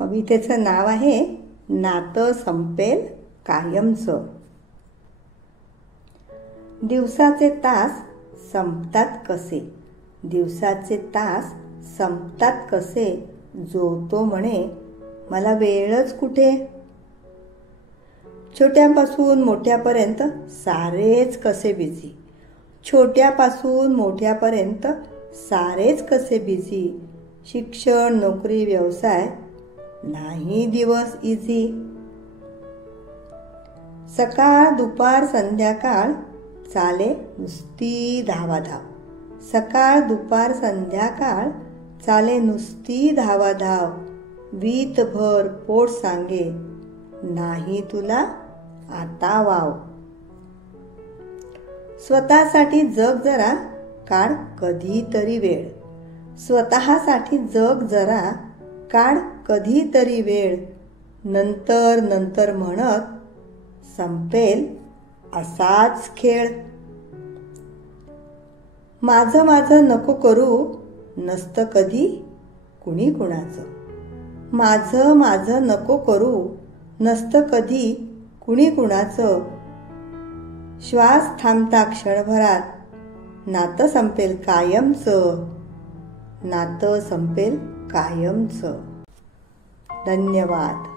कवितेचं नाव आहे नातं संपेल कायमचं. दिवसाचे तास संपतात कसे, दिवसाचे तास संपतात कसे, जो तो म्हणे मला वेळच कुठे. छोट्यापासून मोठ्यापर्यंत सारेच कसे बिझी, छोट्यापासून मोठ्यापर्यंत सारेच कसे बिझी. शिक्षण, नोकरी, व्यवसाय, नाही दिवस इझी. सकाळ दुपार संध्याकाळ चाले नुसती धावाधाव, सकाळ दुपार संध्याकाळ चाले नुसती धावाधाव. वीतभर पोट सांगे नाही तुला आता वाव. स्वतःसाठी जग जरा काढ कधीतरी वेळ, स्वतःसाठी जग जरा काढ कधीतरी वेळ. नंतर नंतर म्हणत संपेल असाच खेळ. माझं माझं नको करू नसतं कधी कुणी कुणाचं, माझं माझं नको करू नसतं कधी कुणी कुणाचं. श्वास थांबता क्षणभरात नातं संपेल कायमचं, नातं संपेल कायमचं. धन्यवाद.